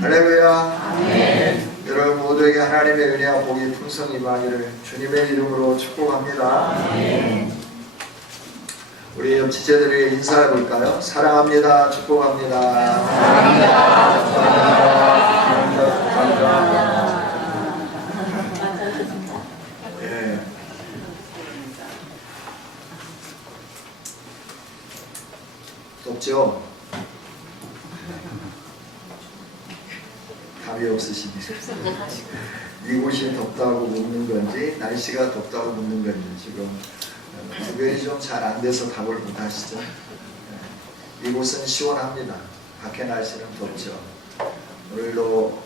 할렐루야. 아멘. 여러분 모두에게 하나님의 은혜와 복이 풍성히 임하기를 주님의 이름으로 축복합니다. 아멘. 우리 옆 지체들에게 인사해 볼까요? 사랑합니다. 축복합니다. 사랑합니다. 축복합니다. 예. 덥죠? 답이 없으시네요. 이곳이 덥다고 묻는 건지 날씨가 덥다고 묻는 건지 지금 구별이 좀 잘 안 돼서 답을 못 하시죠. 이곳은 시원합니다. 밖에 날씨는 덥죠.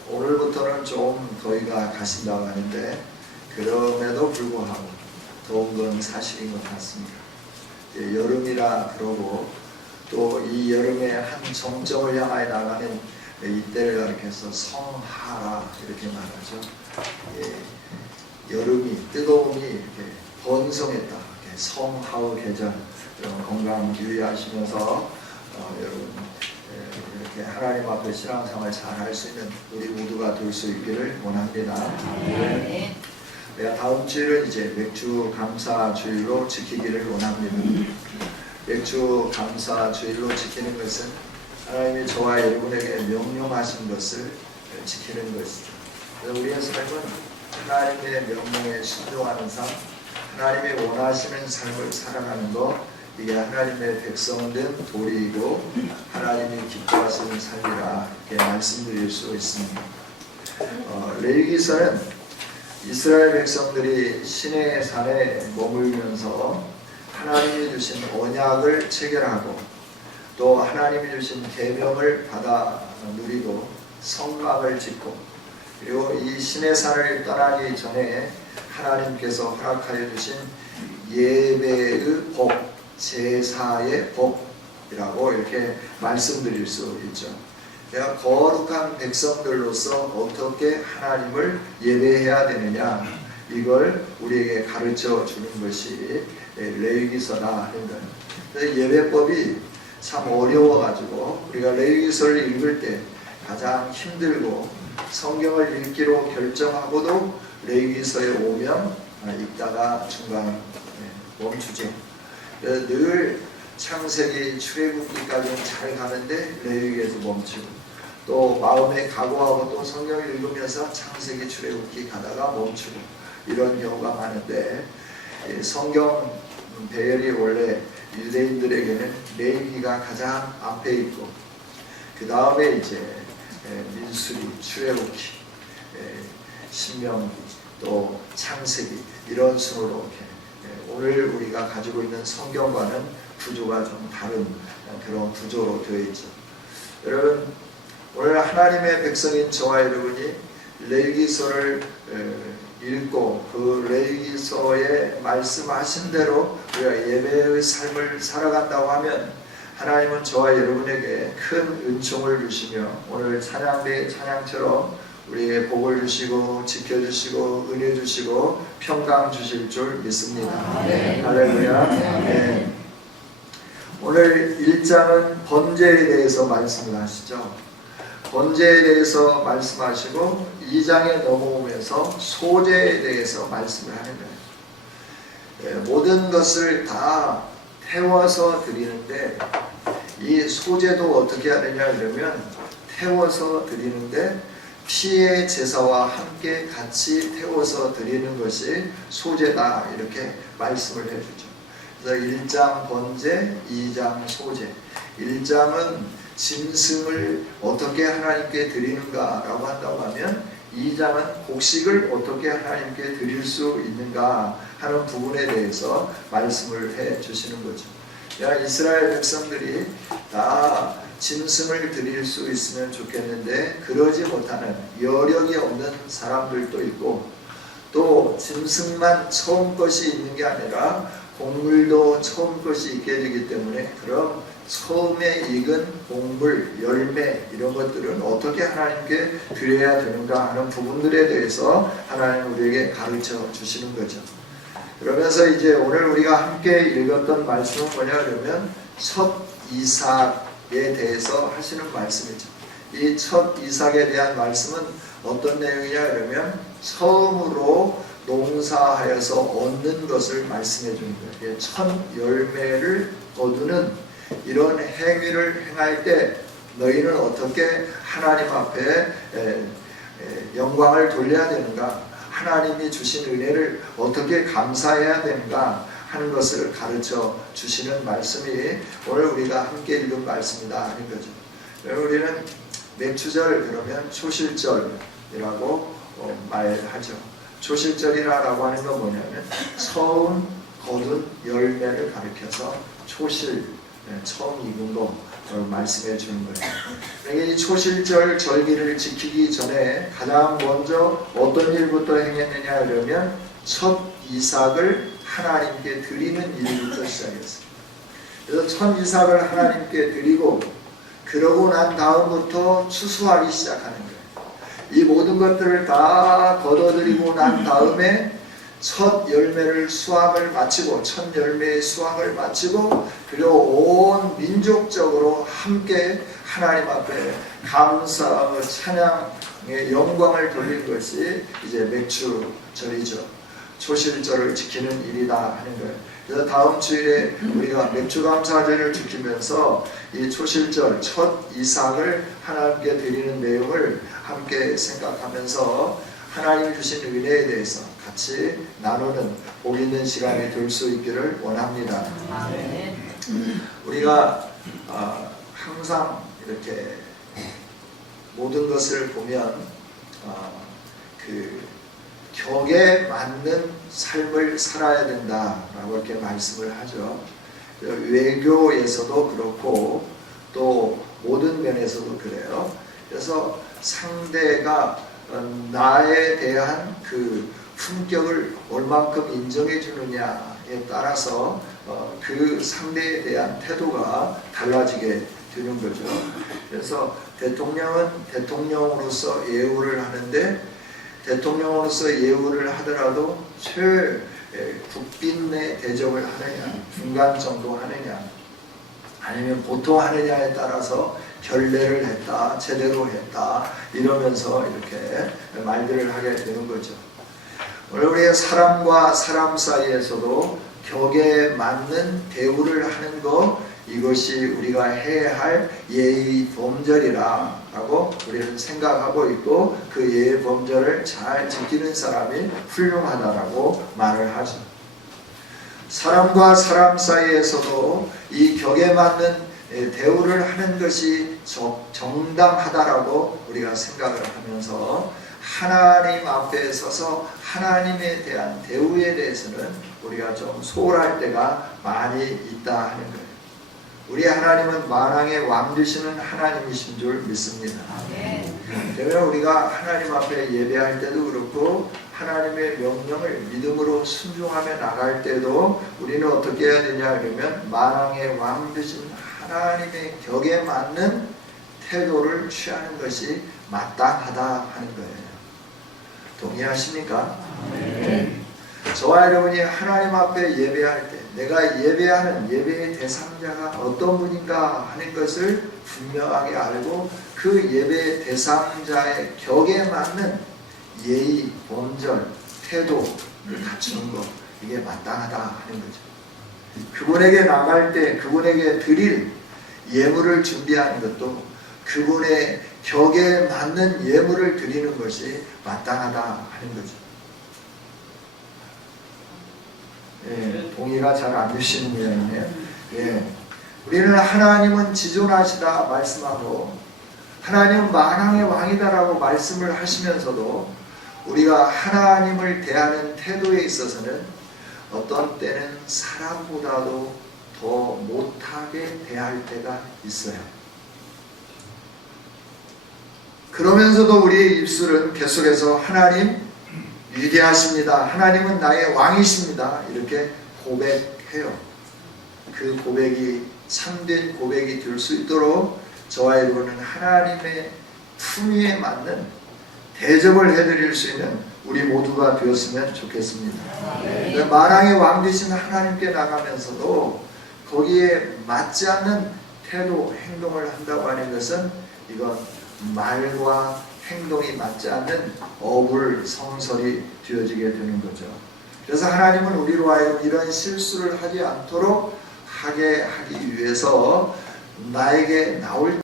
오늘부터는 좀 더위가 가신다고 하는데 그럼에도 불구하고 더운 건 사실인 것 같습니다. 여름이라 그러고 또 이 여름의 한 정점을 향하여 나가는 이때를 가리켜서 성하라 이렇게 말하죠. 여름이 뜨거움이 이렇게 번성했다. 이렇게 성하의 계절 건강 유의하시면서 여러분 이렇게 하나님 앞에 신앙생활 잘 할 수 있는 우리 모두가 될 수 있기를 원합니다. 네. 내가 다음 주일은 이제 맥주 감사 주일로 지키기를 원합니다. 맥주 감사 주일로 지키는 것은 하나님이 저와 여러분에게 명령하신 것을 지키는 것이죠. 그래서 우리의 삶은 하나님의 명령에 순종하는 삶, 하나님이 원하시는 삶을 살아가는 것, 이게 하나님의 백성된 도리이고 하나님이 기뻐하시는 삶이라 이렇게 말씀드릴 수 있습니다. 레위기서는 이스라엘 백성들이 시내 산에 머물면서 하나님이 주신 언약을 체결하고 또 하나님이 주신 계명을 받아 누리고 성막을 짓고 그리고 이 시내산을 떠나기 전에 하나님께서 허락하여 주신 예배의 법, 제사의 법이라고 이렇게 말씀드릴 수 있죠. 내가 거룩한 백성들로서 어떻게 하나님을 예배해야 되느냐 이걸 우리에게 가르쳐 주는 것이 레위기서라 하는 거예요. 예배법이 참 어려워가지고 우리가 레위기서를 읽을 때 가장 힘들고 성경을 읽기로 결정하고도 레위기서에 오면 읽다가 중간 멈추죠. 늘 창세기 출애굽기까지는 잘 가는데 레위기에서 멈추고 또 마음에 각오하고 또 성경을 읽으면서 창세기 출애굽기 가다가 멈추고 이런 경우가 많은데 성경 배열이 원래 유대인들에게는 레위기가 가장 앞에 있고 그 다음에 이제 민수기, 출애굽기, 신명기, 또 창세기 이런 순으로 오늘 우리가 가지고 있는 성경과는 구조가 좀 다른 그런 구조로 되어 있죠. 여러분 오늘 하나님의 백성인 저와 여러분이 레위기서를 읽고 그 레위기서에 말씀하신 대로 우리가 예배의 삶을 살아간다고 하면 하나님은 저와 여러분에게 큰 은총을 주시며 오늘 찬양대 찬양처럼 우리에게 복을 주시고 지켜주시고 은혜 주시고 평강 주실 줄 믿습니다. 할렐루야. 네. 오늘 1장은 번제에 대해서 말씀을 하시죠. 번제에 대해서 말씀하시고 2장에 넘어오면서 소제에 대해서 말씀을 하는 거예요. 모든 것을 다 태워서 드리는데 이 소제도 어떻게 하느냐 그러면 태워서 드리는데 피의 제사와 함께 같이 태워서 드리는 것이 소제다 이렇게 말씀을 해주죠. 그래서 1장 번제, 2장 소제. 1장은 짐승을 어떻게 하나님께 드리는가라고 한다고 하면 2장은 곡식을 어떻게 하나님께 드릴 수 있는가 하는 부분에 대해서 말씀을 해 주시는 거죠. 이스라엘 백성들이 다 짐승을 드릴 수 있으면 좋겠는데 그러지 못하는 여력이 없는 사람들도 있고 또 짐승만 처음 것이 있는 게 아니라 곡물도 처음 것이 있게 되기 때문에 그럼 처음에 익은 곡물, 열매 이런 것들은 어떻게 하나님께 드려야 되는가 하는 부분들에 대해서 하나님 우리에게 가르쳐 주시는 거죠. 그러면서 이제 오늘 우리가 함께 읽었던 말씀은 뭐냐 그러면 첫 이삭에 대해서 하시는 말씀이죠. 이 첫 이삭에 대한 말씀은 어떤 내용이냐 그러면 처음으로 농사하여서 얻는 것을 말씀해 주는 거예요. 첫 열매를 거두는 이런 행위를 행할 때 너희는 어떻게 하나님 앞에 영광을 돌려야 되는가, 하나님이 주신 은혜를 어떻게 감사해야 되는가 하는 것을 가르쳐 주시는 말씀이 오늘 우리가 함께 읽은 말씀이다 하는 거죠. 우리는 맥추절 그러면 초실절이라고 말하죠. 초실절이라고 하는 건 뭐냐면 처음 거둔 열매를 가리켜서 초실, 처음 익은 거 말씀해 주는 거예요. 이 초실절 절기를 지키기 전에 가장 먼저 어떤 일부터 행했느냐 그러면 첫 이삭을 하나님께 드리는 일부터 시작했어요. 그래서 첫 이삭을 하나님께 드리고 그러고 난 다음부터 추수하기 시작하는 거예요. 이 모든 것들을 다 거둬들이고 난 다음에 첫 열매를 수확을 마치고 첫 열매의 수확을 마치고 그리고 온 민족적으로 함께 하나님 앞에 감사하고 찬양의 영광을 돌린 것이 이제 맥추절이죠. 초실절을 지키는 일이다 하는 거예요. 그래서 다음 주일에 우리가 맥추감사절을 지키면서 이 초실절 첫 이삭을 하나님께 드리는 내용을 함께 생각하면서 하나님이 주신 은혜에 대해서 같이 나누는 복 있는 시간이 될 수 있기를 원합니다. 아멘. 우리가 항상 이렇게 모든 것을 보면 그 격에 맞는 삶을 살아야 된다라고 이렇게 말씀을 하죠. 외교에서도 그렇고 또 모든 면에서도 그래요. 그래서 상대가 나에 대한 그 품격을 얼만큼 인정해 주느냐에 따라서 그 상대에 대한 태도가 달라지게 되는 거죠. 그래서 대통령은 대통령으로서 예우를 하는데 대통령으로서 예우를 하더라도 국빈 내 대접을 하느냐, 중간 정도 하느냐, 아니면 보통 하느냐에 따라서 결례를 했다, 제대로 했다 이러면서 이렇게 말들을 하게 되는 거죠. 오늘 우리의 사람과 사람 사이에서도 격에 맞는 대우를 하는 것, 이것이 우리가 해야 할 예의 범절이라고 우리는 생각하고 있고 그 예의 범절을 잘 지키는 사람이 훌륭하다라고 말을 하죠. 사람과 사람 사이에서도 이 격에 맞는 대우를 하는 것이 정당하다라고 우리가 생각을 하면서 하나님 앞에 서서 하나님에 대한 대우에 대해서는 우리가 좀 소홀할 때가 많이 있다 하는 거예요. 우리 하나님은 만왕의 왕 되시는 하나님이신 줄 믿습니다. 그러면 우리가 하나님 앞에 예배할 때도 그렇고 하나님의 명령을 믿음으로 순종하며 나갈 때도 우리는 어떻게 해야 되냐 그러면 만왕의 왕 되신 하나님의 격에 맞는 태도를 취하는 것이 마땅하다 하는 거예요. 동의하십니까? 저와 여러분이 하나님 앞에 예배할 때 내가 예배하는 예배의 대상자가 어떤 분인가 하는 것을 분명하게 알고 그 예배의 대상자의 격에 맞는 예의, 범절, 태도를 갖추는 것, 이게 마땅하다 하는 거죠. 그분에게 나갈 때 그분에게 드릴 예물을 준비하는 것도 그분의 격에 맞는 예물을 드리는 것이 마땅하다 하는 거죠. 동의가 잘 안 되시는 모양이네요. 우리는 하나님은 지존하시다 말씀하고 하나님은 만왕의 왕이다라고 말씀을 하시면서도 우리가 하나님을 대하는 태도에 있어서는 어떤 때는 사람보다도 더 못하게 대할 때가 있어요. 그러면서도 우리의 입술은 계속해서 하나님 위대하십니다. 하나님은 나의 왕이십니다. 이렇게 고백해요. 그 고백이 참된 고백이 될 수 있도록 저와 여러분은 하나님의 품위에 맞는 대접을 해드릴 수 있는 우리 모두가 되었으면 좋겠습니다. 만왕의 왕 되신 하나님께 나가면서도 거기에 맞지 않는 태도, 행동을 한다고 하는 것은 이건 말과 행동이 맞지 않는 어불성설이 되어지게 되는 거죠. 그래서 하나님은 우리로 하여금 이런 실수를 하지 않도록 하게 하기 위해서 나에게 나올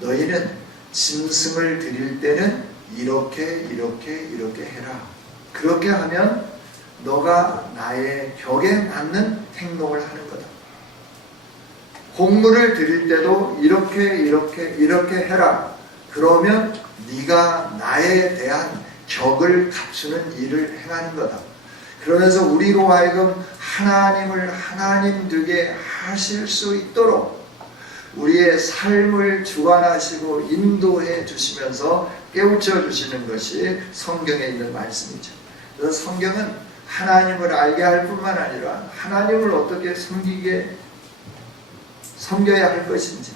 너희는 짐승을 드릴 때는 이렇게 해라. 그렇게 하면 너가 나의 격에 맞는 행동을 하는 거다. 곡물을 드릴 때도 이렇게 해라. 그러면 네가 나에 대한 격을 갖추는 일을 행하는 거다. 그러면서 우리로 하여금 하나님을 하나님 되게 하실 수 있도록 우리의 삶을 주관하시고 인도해 주시면서 깨우쳐 주시는 것이 성경에 있는 말씀이죠. 그래서 성경은 하나님을 알게 할 뿐만 아니라 하나님을 어떻게 섬겨야 할 것인지,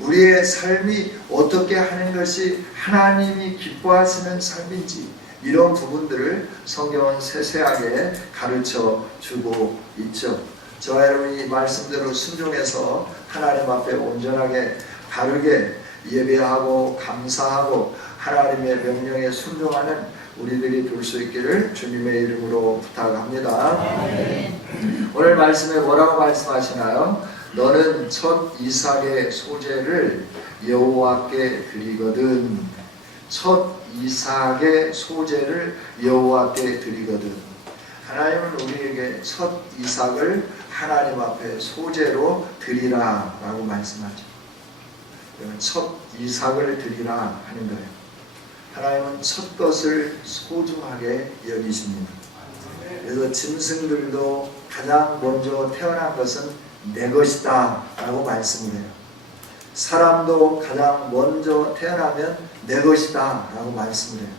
우리의 삶이 어떻게 하는 것이 하나님이 기뻐하시는 삶인지, 이런 부분들을 성경은 세세하게 가르쳐 주고 있죠. 저와 여러분이 이 말씀대로 순종해서 하나님 앞에 온전하게 바르게 예배하고 감사하고 하나님의 명령에 순종하는 우리들이 될 수 있기를 주님의 이름으로 부탁합니다. 오늘 말씀에 뭐라고 말씀하시나요? 너는 첫 이삭의 소재를 여호와께 드리거든. 첫 이삭의 소재를 여호와께 드리거든. 하나님은 우리에게 첫 이삭을 하나님 앞에 소재로 드리라 라고 말씀하죠. 첫 이삭을 드리라 하는 거예요. 하나님은 첫 것을 소중하게 여기십니다. 그래서 짐승들도 가장 먼저 태어난 것은 내 것이다 라고 말씀을 해요. 사람도 가장 먼저 태어나면 내 것이다 라고 말씀을 해요.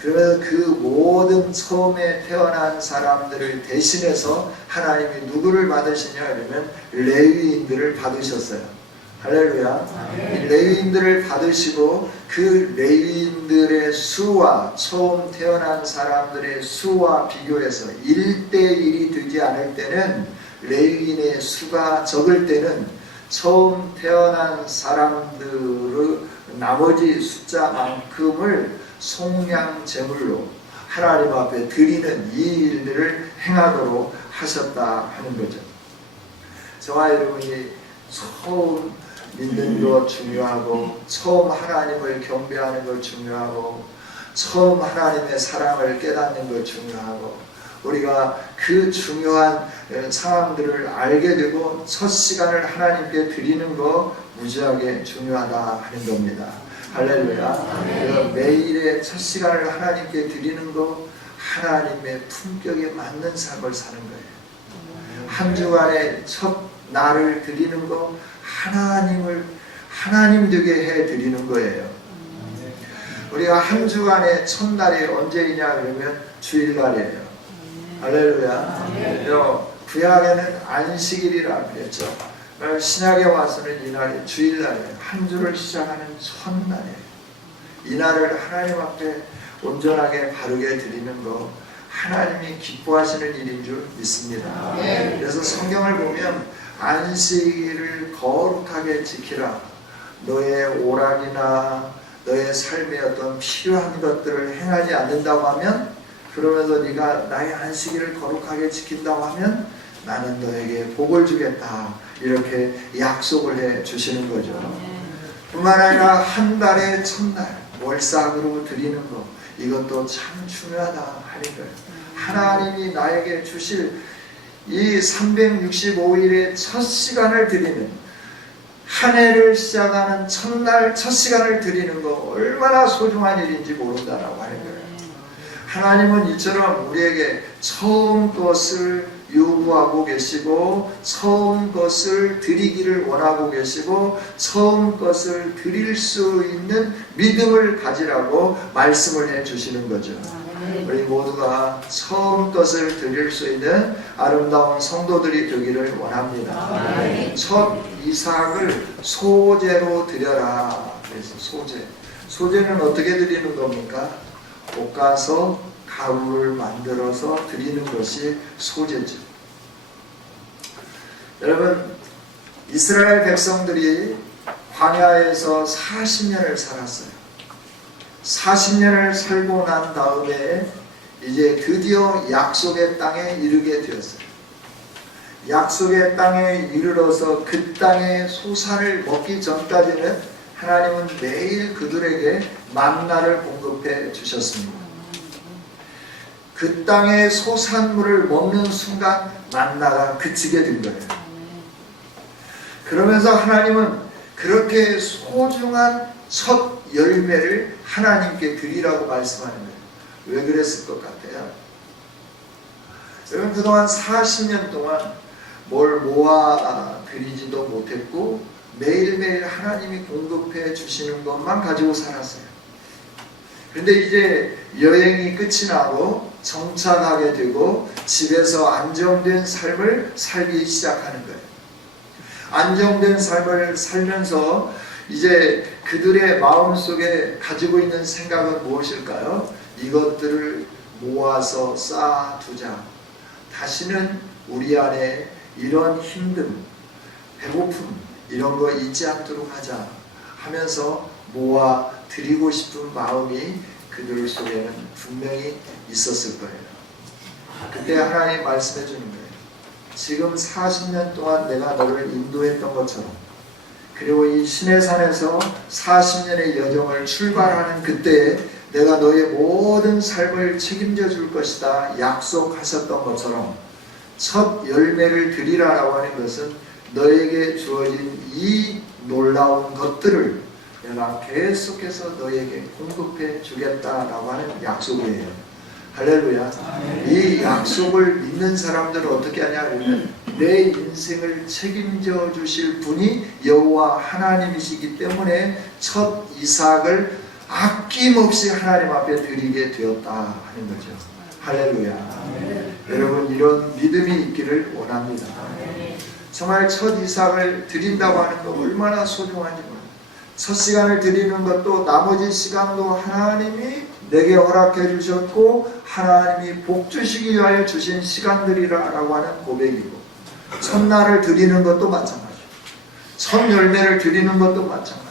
그러면서 그 모든 처음에 태어난 사람들을 대신해서 하나님이 누구를 받으시냐 그러면 레위인들을 받으셨어요. 할렐루야. 이 레위인들을 받으시고 그 레위인들의 수와 처음 태어난 사람들의 수와 비교해서 1:1이 되지 않을 때는, 레위인의 수가 적을 때는 처음 태어난 사람들의 나머지 숫자만큼을 속량 제물로 하나님 앞에 드리는 이 일들을 행하도록 하셨다 하는 거죠. 저와 여러분이 처음 믿는 것 중요하고, 처음 하나님을 경배하는 것 중요하고, 처음 하나님의 사랑을 깨닫는 것 중요하고, 우리가 그 중요한 상황들을 알게 되고 첫 시간을 하나님께 드리는 거 무지하게 중요하다 하는 겁니다. 할렐루야. 매일의 첫 시간을 하나님께 드리는 거, 하나님의 품격에 맞는 삶을 사는 거예요. 한 주간의 첫 날을 드리는 거, 하나님 되게 해 드리는 거예요. 우리가 한 주간의 첫날이 언제이냐 그러면 주일날이에요. 할렐루야. 구약에는 안식일이라 그랬죠. 신약에 와서는 이날이 주일날이에요. 한 주를 시작하는 첫날이에요. 이날을 하나님 앞에 온전하게 바르게 드리는 거, 하나님이 기뻐하시는 일인 줄 믿습니다. 그래서 성경을 보면 안식일을 거룩하게 지키라. 너의 오락이나 너의 삶의 어떤 필요한 것들을 행하지 않는다고 하면, 그러면서 네가 나의 안식일을 거룩하게 지킨다고 하면 나는 너에게 복을 주겠다, 이렇게 약속을 해 주시는 거죠. 뿐만 아니라 한 달의 첫날 월삭으로 드리는 것, 이것도 참 중요하다 하는 거예요. 하나님이 나에게 주실 이 365일의 첫 시간을 드리는, 한 해를 시작하는 첫날 첫 시간을 드리는 거 얼마나 소중한 일인지 모른다라고 하는 거예요. 하나님은 이처럼 우리에게 처음 것을 요구하고 계시고, 처음 것을 드리기를 원하고 계시고, 처음 것을 드릴 수 있는 믿음을 가지라고 말씀을 해 주시는 거죠. 우리 모두가 처음 것을 드릴 수 있는 아름다운 성도들이 되기를 원합니다. 첫 이삭을 소제로 드려라. 그래서 소제는 어떻게 드리는 겁니까? 볶아서 가루를 만들어서 드리는 것이 소제죠. 여러분, 이스라엘 백성들이 광야에서 40년을 살았어요. 40년을 살고 난 다음에 이제 드디어 약속의 땅에 이르게 되었어요. 약속의 땅에 이르러서 그 땅의 소산을 먹기 전까지는 하나님은 매일 그들에게 만나를 공급해 주셨습니다. 그 땅의 소산물을 먹는 순간 만나가 그치게 된 거예요. 그러면서 하나님은 그렇게 소중한 첫 열매를 하나님께 드리라고 말씀하는 거예요. 왜 그랬을 것 같아요? 여러분, 그동안 40년 동안 뭘 모아 드리지도 못했고 매일매일 하나님이 공급해 주시는 것만 가지고 살았어요. 그런데 이제 여행이 끝이 나고 정착하게 되고 집에서 안정된 삶을 살기 시작하는 거예요. 안정된 삶을 살면서 이제 그들의 마음속에 가지고 있는 생각은 무엇일까요? 이것들을 모아서 쌓아두자. 다시는 우리 안에 이런 힘듦, 배고픔 이런 거 잊지 않도록 하자 하면서 모아 드리고 싶은 마음이 그들 속에는 분명히 있었을 거예요. 그때 하나님 말씀해 주는 거예요. 지금 40년 동안 내가 너를 인도했던 것처럼, 그리고 이 시내산에서 40년의 여정을 출발하는 그때에 내가 너의 모든 삶을 책임져 줄 것이다 약속하셨던 것처럼 첫 열매를 드리라라고 하는 것은 너에게 주어진 이 놀라운 것들을 내가 계속해서 너에게 공급해 주겠다라고 하는 약속이에요. 할렐루야. 이 약속을 믿는 사람들은 어떻게 하냐면 내 인생을 책임져 주실 분이 여호와 하나님이시기 때문에 첫 이삭을 아낌없이 하나님 앞에 드리게 되었다 하는 거죠. 할렐루야. 여러분, 이런 믿음이 있기를 원합니다. 정말 첫 이삭을 드린다고 하는 거 얼마나 소중한지 몰라요. 첫 시간을 드리는 것도 나머지 시간도 하나님이 내게 허락해 주셨고 하나님이 복 주시기 위하여 주신 시간들이라고 하는 고백이고, 첫날을 드리는 것도 마찬가지고 첫 열매를 드리는 것도 마찬가지고,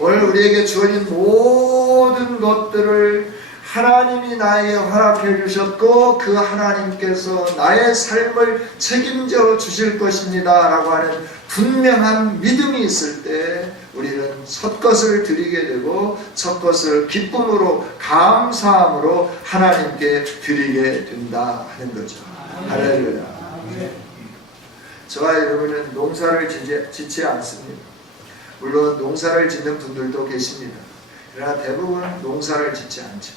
오늘 우리에게 주어진 모든 것들을 하나님이 나에게 허락해 주셨고 그 하나님께서 나의 삶을 책임져 주실 것입니다 라고 하는 분명한 믿음이 있을 때 우리는 첫 것을 드리게 되고 첫 것을 기쁨으로 감사함으로 하나님께 드리게 된다 하는 거죠. 할렐루야. 저와 여러분은 농사를 짓지 않습니다. 물론 농사를 짓는 분들도 계십니다. 그러나 대부분 농사를 짓지 않죠.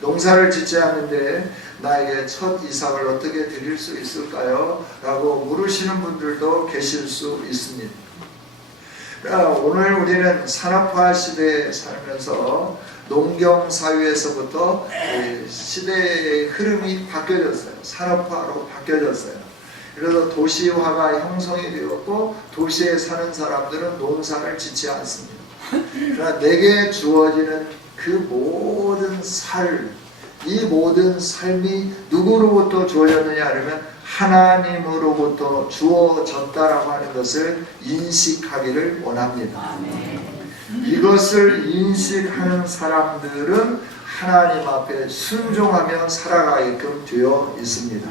농사를 짓지 않는데 나에게 첫 이삭을 어떻게 드릴 수 있을까요? 라고 물으시는 분들도 계실 수 있습니다. 오늘 우리는 산업화 시대에 살면서 농경사회에서부터 시대의 흐름이 바뀌어졌어요. 산업화로 바뀌어졌어요. 그래서 도시화가 형성이 되었고 도시에 사는 사람들은 농사를 짓지 않습니다. 그러나 내게 주어지는 그 모든 이 모든 삶이 누구로부터 주어졌느냐 하면 하나님으로부터 주어졌다라고 하는 것을 인식하기를 원합니다. 이것을 인식하는 사람들은 하나님 앞에 순종하며 살아가게끔 되어 있습니다.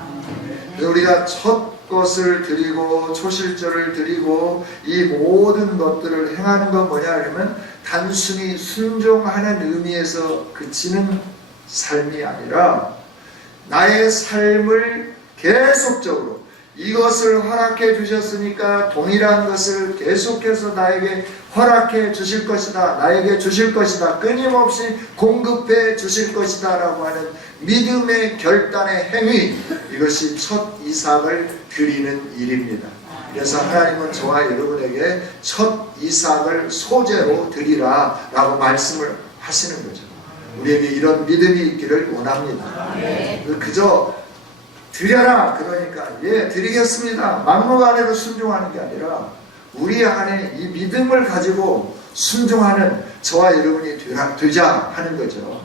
우리가 첫 것을 드리고 초실절을 드리고 이 모든 것들을 행하는 건 뭐냐 하면 단순히 순종하는 의미에서 그치는 삶이 아니라 나의 삶을 계속적으로 이것을 허락해 주셨으니까 동일한 것을 계속해서 나에게 허락해 주실 것이다, 나에게 주실 것이다, 끊임없이 공급해 주실 것이다 라고 하는 믿음의 결단의 행위, 이것이 첫 이삭을 드리는 일입니다. 그래서 하나님은 저와 여러분에게 첫 이삭을 소재로 드리라 라고 말씀을 하시는 거죠. 우리에게 이런 믿음이 있기를 원합니다. 그저 드려라 그러니까 드리겠습니다 막무가내로 순종하는 게 아니라 우리 안에 이 믿음을 가지고 순종하는 저와 여러분이 되자 하는 거죠.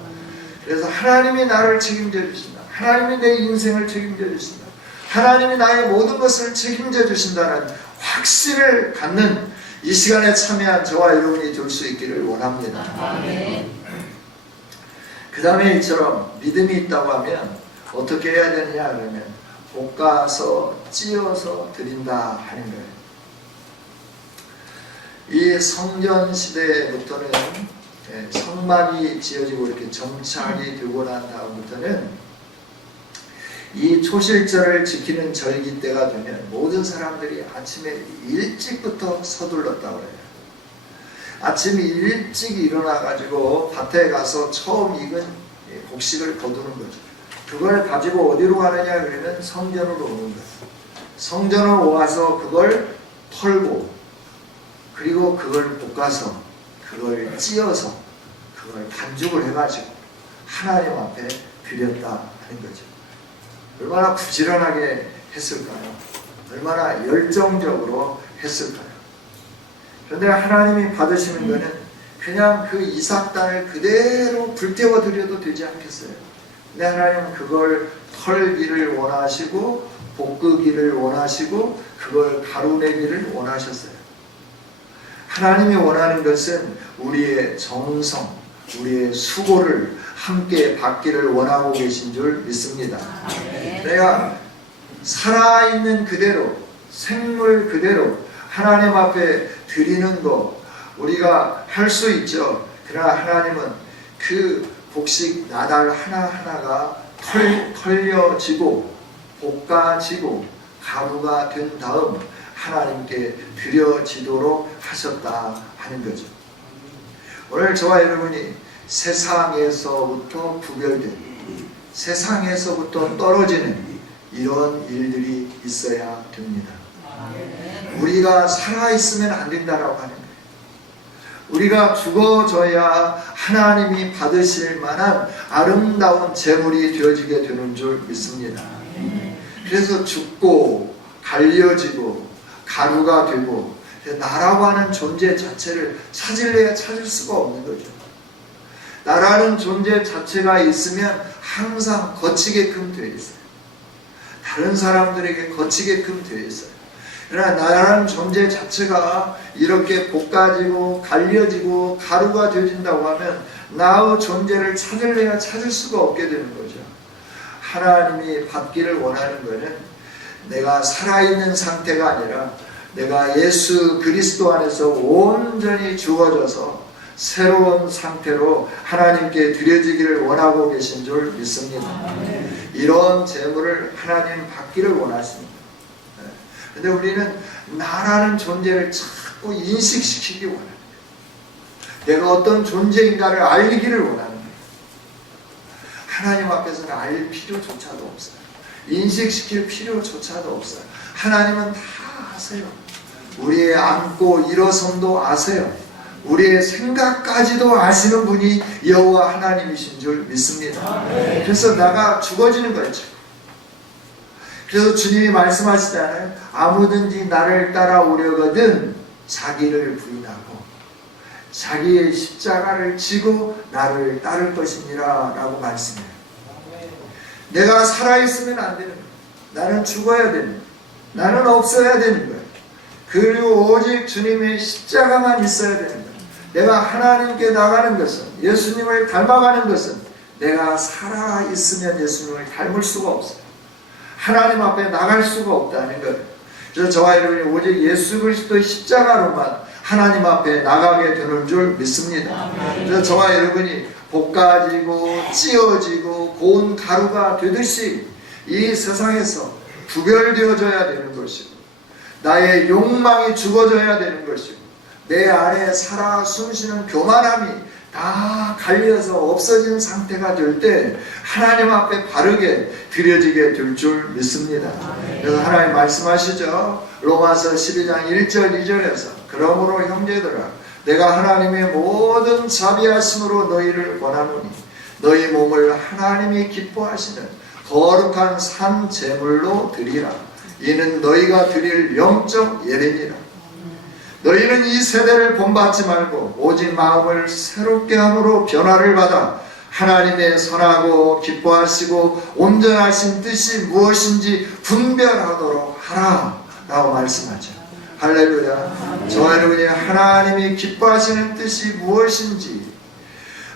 그래서 하나님이 나를 책임져 주신다, 하나님이 내 인생을 책임져 주신다, 하나님이 나의 모든 것을 책임져 주신다는 확신을 갖는 이 시간에 참여한 저와 여러분이 될 수 있기를 원합니다. 아멘. 그 다음에 이처럼 믿음이 있다고 하면 어떻게 해야 되느냐 그러면 볶아서 찧어서 드린다 하는 거예요. 이 성전 시대부터는 성막이 지어지고 이렇게 정착이 되고 난 다음부터는 이 초실절을 지키는 절기 때가 되면 모든 사람들이 아침에 일찍부터 서둘렀다고 해요. 아침 일찍 일어나가지고 밭에 가서 처음 익은 곡식을 거두는 거죠. 그걸 가지고 어디로 가느냐 그러면 성전으로 오는 거예요. 성전으로 와서 그걸 털고 그리고 그걸 볶아서 그걸 찧어서 그걸 반죽을 해가지고 하나님 앞에 드렸다 하는 거죠. 얼마나 부지런하게 했을까요? 얼마나 열정적으로 했을까요? 그런데 하나님이 받으시는 것은 그냥 그 이삭단을 그대로 불태워 드려도 되지 않겠어요? 근데 하나님은 그걸 털기를 원하시고 볶기를 원하시고 그걸 가루내기를 원하셨어요. 하나님이 원하는 것은 우리의 정성, 우리의 수고를 함께 받기를 원하고 계신 줄 믿습니다. 내가 살아있는 그대로, 생물 그대로 하나님 앞에 드리는 거 우리가 할 수 있죠. 그러나 하나님은 그 곡식 나달 하나하나가 털려지고 볶아지고 가루가 된 다음 하나님께 드려지도록 하셨다 하는 거죠. 오늘 저와 여러분이 세상에서부터 구별된, 세상에서부터 떨어지는 이런 일들이 있어야 됩니다. 우리가 살아있으면 안 된다라고 하는 거예요. 우리가 죽어져야 하나님이 받으실 만한 아름다운 재물이 되어지게 되는 줄 믿습니다. 그래서 죽고 갈려지고 가루가 되고 나라고 하는 존재 자체를 찾을래야 찾을 수가 없는 거죠. 나라는 존재 자체가 있으면 항상 거치게끔 되어 있어요. 다른 사람들에게 거치게끔 되어 있어요. 그러나 나라는 존재 자체가 이렇게 볶아지고 갈려지고 가루가 되어진다고 하면 나의 존재를 찾을래야 찾을 수가 없게 되는 거죠. 하나님이 받기를 원하는 것은 내가 살아있는 상태가 아니라 내가 예수 그리스도 안에서 온전히 죽어져서 새로운 상태로 하나님께 드려지기를 원하고 계신 줄 믿습니다. 이런 재물을 하나님 받기를 원하십니다. 그런데 우리는 나라는 존재를 자꾸 인식시키기 원합니다. 내가 어떤 존재인가를 알기를 원합니다. 하나님 앞에서는 알 필요조차도 없어요. 인식시킬 필요조차도 없어요. 하나님은 다 아세요. 우리의 앉고 일어섬도 아세요. 우리의 생각까지도 아시는 분이 여호와 하나님이신 줄 믿습니다. 그래서 나가 죽어지는 거예요. 그래서 주님이 말씀하시잖아요. 아무든지 나를 따라오려거든 자기를 부인하고 자기의 십자가를 지고 나를 따를 것이니라 라고 말씀해요. 내가 살아있으면 안 되는 거예요. 나는 죽어야 되는 거예요. 나는 없어야 되는 거예요. 그리고 오직 주님의 십자가만 있어야 되는 거예요. 내가 하나님께 나가는 것은, 예수님을 닮아가는 것은 내가 살아있으면 예수님을 닮을 수가 없어요. 하나님 앞에 나갈 수가 없다는 거예요. 그래서 저와 여러분이 오직 예수 그리스도의 십자가로만 하나님 앞에 나가게 되는 줄 믿습니다. 그래서 저와 여러분이 볶아지고 찌어지고 고운 가루가 되듯이 이 세상에서 구별되어져야 되는 것이고 나의 욕망이 죽어져야 되는 것이고 내 안에 살아 숨쉬는 교만함이 다 갈려서 없어진 상태가 될 때 하나님 앞에 바르게 드려지게 될 줄 믿습니다. 그래서 하나님 말씀하시죠. 로마서 12장 1절 2절에서 그러므로 형제들아 내가 하나님의 모든 자비하심으로 너희를 권하노니 너희 몸을 하나님이 기뻐하시는 거룩한 산 제물로 드리라. 이는 너희가 드릴 영적 예배니라. 너희는 이 세대를 본받지 말고 오직 마음을 새롭게 함으로 변화를 받아 하나님의 선하고 기뻐하시고 온전하신 뜻이 무엇인지 분별하도록 하라 라고 말씀하죠. 할렐루야. 저와 여러분이 하나님이 기뻐하시는 뜻이 무엇인지,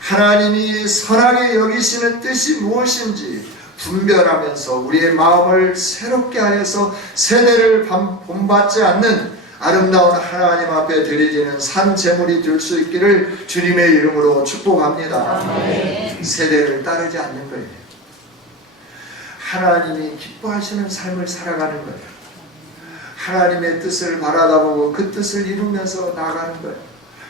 하나님이 선하게 여기시는 뜻이 무엇인지 분별하면서 우리의 마음을 새롭게 하여서 세대를 본받지 않는 아름다운 하나님 앞에 드려지는 산 제물이 될 수 있기를 주님의 이름으로 축복합니다. 세대를 따르지 않는 거예요. 하나님이 기뻐하시는 삶을 살아가는 거예요. 하나님의 뜻을 바라다보고 그 뜻을 이루면서 나아가는 거예요.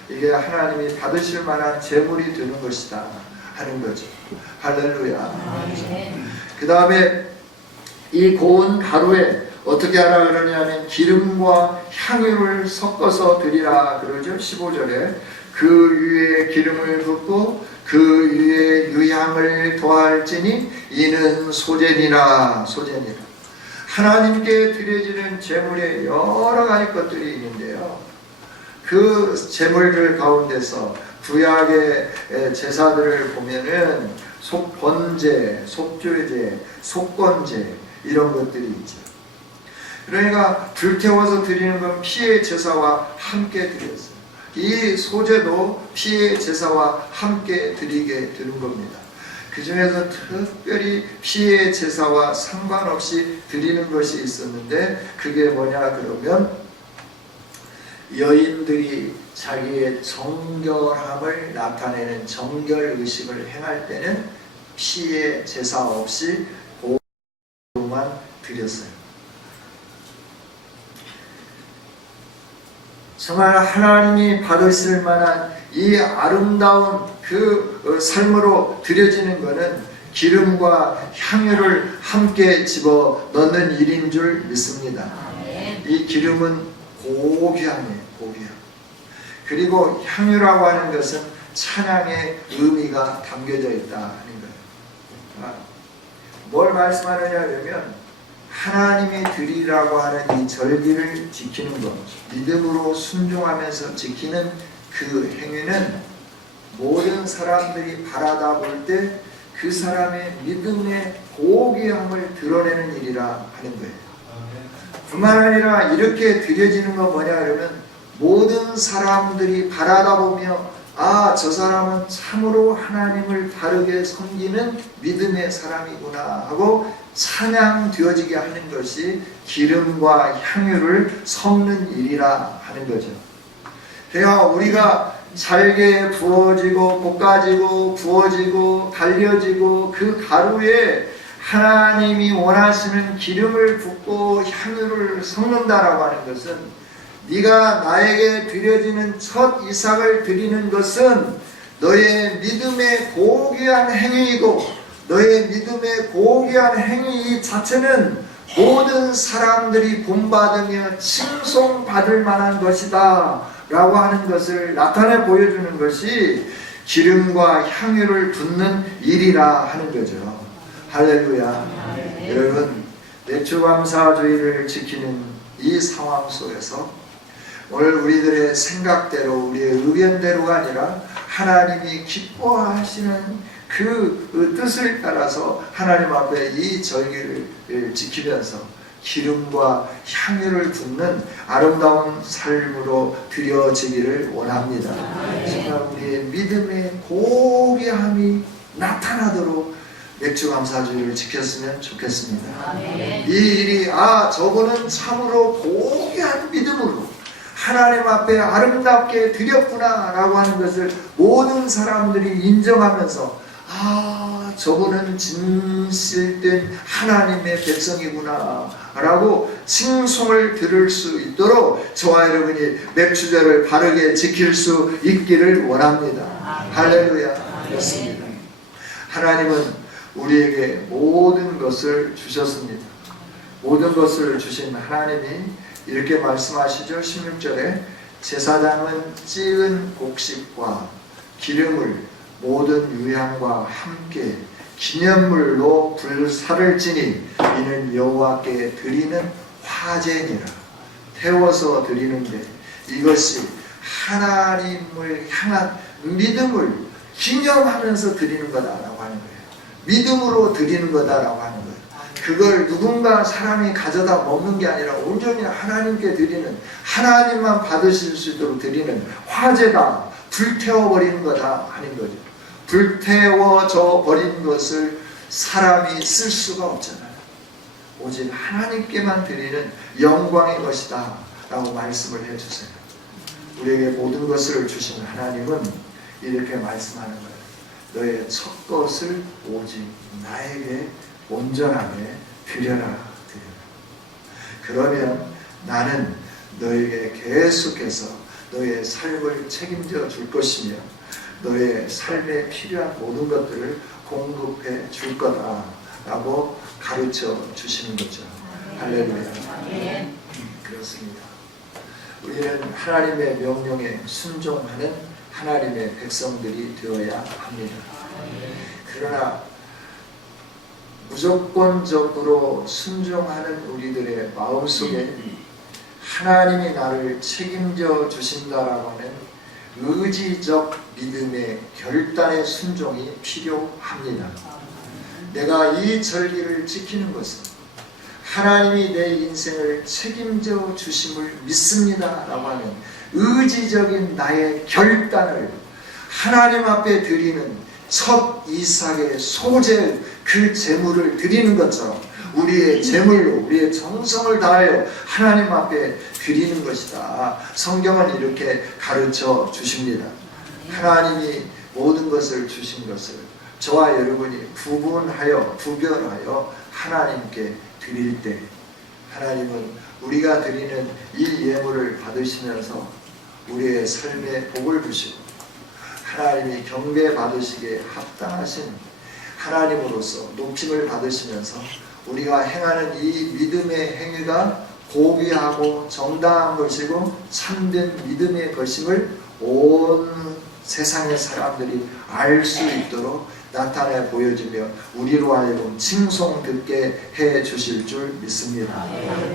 이게 하나님이 받으실 만한 제물이 되는 것이다 하는 거죠. 할렐루야. 그 다음에 이 고운 가루에 어떻게 하라 그러냐면 기름과 향유를 섞어서 드리라 그러죠. 15절에 그 위에 기름을 붓고 그 위에 유향을 더할지니 이는 소제니라. 하나님께 드려지는 제물에 여러 가지 것들이 있는데요. 그 제물들 가운데서 구약의 제사들을 보면은 속번제, 속죄제, 속건제 이런 것들이 있죠. 그러니까 불태워서 드리는 건 피의 제사와 함께 드렸어요. 이 소제도 피의 제사와 함께 드리게 되는 겁니다. 그 중에서 특별히 피의 제사와 상관없이 드리는 것이 있었는데 그게 뭐냐 그러면 여인들이 자기의 정결함을 나타내는 정결의식을 행할 때는 피의 제사 없이 고만 드렸어요. 정말 하나님이 받으실 만한 이 아름다운 그 삶으로 드려지는 것은 기름과 향유를 함께 집어 넣는 일인 줄 믿습니다. 이 기름은 고귀함이에요. 고귀함. 그리고 향유라고 하는 것은 찬양의 의미가 담겨져 있다 하는 거예요. 뭘 말씀하느냐 하면 하나님이 드리라고 하는 이 절기를 지키는 것, 믿음으로 순종하면서 지키는 그 행위는 모든 사람들이 바라다 볼 때 그 사람의 믿음의 고귀함을 드러내는 일이라 하는 거예요. 뿐만 아니라 이렇게 드려지는 건 뭐냐 그러면 모든 사람들이 바라다 보며 아, 저 사람은 참으로 하나님을 다르게 섬기는 믿음의 사람이구나 하고 찬양되어지게 하는 것이 기름과 향유를 섞는 일이라 하는 거죠. 그러니까 우리가 잘게 부어지고 볶아지고 부어지고 달려지고 그 가루에 하나님이 원하시는 기름을 붓고 향유를 섞는다라고 하는 것은 네가 나에게 드려지는 첫 이삭을 드리는 것은 너의 믿음의 고귀한 행위이고 너의 믿음의 고귀한 행위 자체는 모든 사람들이 본받으며 칭송받을 만한 것이다 라고 하는 것을 나타내 보여주는 것이 기름과 향유를 붓는 일이라 하는 거죠. 할렐루야. 여러분, 맥주감사주의를 지키는 이 상황 속에서 오늘 우리들의 생각대로 우리의 의견대로가 아니라 하나님이 기뻐하시는 그 뜻을 따라서 하나님 앞에 이 절기를 지키면서 기름과 향유를 붓는 아름다운 삶으로 드려지기를 원합니다. 정말 우리의 믿음의 고귀함이 나타나도록 맥주감사주의를 지켰으면 좋겠습니다. 이 일이 저거는 참으로 고귀한 믿음으로 하나님 앞에 아름답게 드렸구나 라고 하는 것을 모든 사람들이 인정하면서 저분은 진실된 하나님의 백성이구나 라고 칭송을 들을 수 있도록 저와 여러분이 맥주절을 바르게 지킬 수 있기를 원합니다. 할렐루야. 그렇습니다. 하나님은 우리에게 모든 것을 주셨습니다. 모든 것을 주신 하나님이 이렇게 말씀하시죠. 16절에 제사장은 찌은 곡식과 기름을 모든 유향과 함께 기념물로 불사를 지니 이는 여호와께 드리는 화제니라. 태워서 드리는데 이것이 하나님을 향한 믿음을 기념하면서 드리는 거다라고 하는 거예요. 믿음으로 드리는 거다라고 하는 거예요. 그걸 누군가 사람이 가져다 먹는 게 아니라 온전히 하나님께 드리는, 하나님만 받으실 수 있도록 드리는 화제가 불태워버리는 거다 하는 거죠. 불태워져 버린 것을 사람이 쓸 수가 없잖아요. 오직 하나님께만 드리는 영광의 것이다 라고 말씀을 해주세요. 우리에게 모든 것을 주신 하나님은 이렇게 말씀하는 거예요. 너의 첫 것을 오직 나에게 온전하게 드려라. 그러면 나는 너에게 계속해서 너의 삶을 책임져 줄 것이며 너의 삶에 필요한 모든 것들을 공급해 줄 거다 라고 가르쳐 주시는 거죠. 할렐루야. 그렇습니다. 우리는 하나님의 명령에 순종하는 하나님의 백성들이 되어야 합니다. 그러나 무조건적으로 순종하는 우리들의 마음속에 하나님이 나를 책임져 주신다라고 하는 의지적 믿음의 결단의 순종이 필요합니다. 내가 이 절기를 지키는 것은 하나님이 내 인생을 책임져 주심을 믿습니다 라고 하는 의지적인 나의 결단을 하나님 앞에 드리는 첫 이삭의 소재, 그 제물을 드리는 것처럼 우리의 제물로 우리의 정성을 다하여 하나님 앞에 드리는 것이다. 성경은 이렇게 가르쳐 주십니다. 하나님이 모든 것을 주신 것을 저와 여러분이 구별하여 하나님께 드릴 때 하나님은 우리가 드리는 이 예물을 받으시면서 우리의 삶에 복을 주시고 하나님이 경배 받으시기에 합당하신 하나님으로서 높임을 받으시면서 우리가 행하는 이 믿음의 행위가 고귀하고 정당한 것이고 참된 믿음의 것임을 온 세상의 사람들이 알 수 있도록 나타내 보여주며 우리로 하여금 칭송 듣게 해 주실 줄 믿습니다.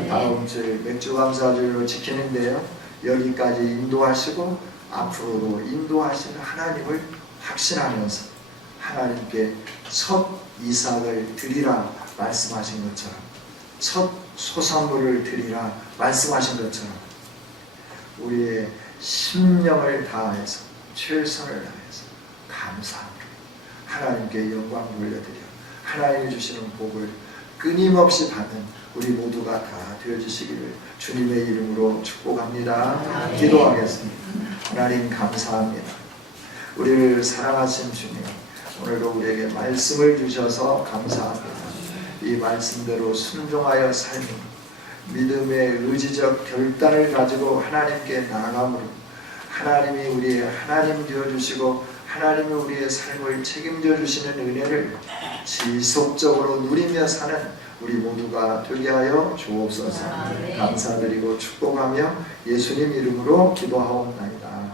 다음 주 맥주감사주일로 지키는데요. 여기까지 인도하시고 앞으로도 인도하시는 하나님을 확신하면서 하나님께 첫 이삭을 드리라 말씀하신 것처럼 첫 소산물을 드리라 말씀하신 것처럼 우리의 심령을 다해서 최선을 다해서 감사함으로 하나님께 영광 돌려드려 하나님이 주시는 복을 끊임없이 받는 우리 모두가 다 되어주시기를 주님의 이름으로 축복합니다. 기도하겠습니다. 하나님 감사합니다. 우리를 사랑하신 주님, 오늘도 우리에게 말씀을 주셔서 감사합니다. 이 말씀대로 순종하여 살며 믿음의 의지적 결단을 가지고 하나님께 나아감으로 하나님이 우리의 하나님 되어주시고 하나님이 우리의 삶을 책임져 주시는 은혜를 지속적으로 누리며 사는 우리 모두가 되게 하여 주옵소서. 감사드리고 축복하며 예수님 이름으로 기도하옵나이다.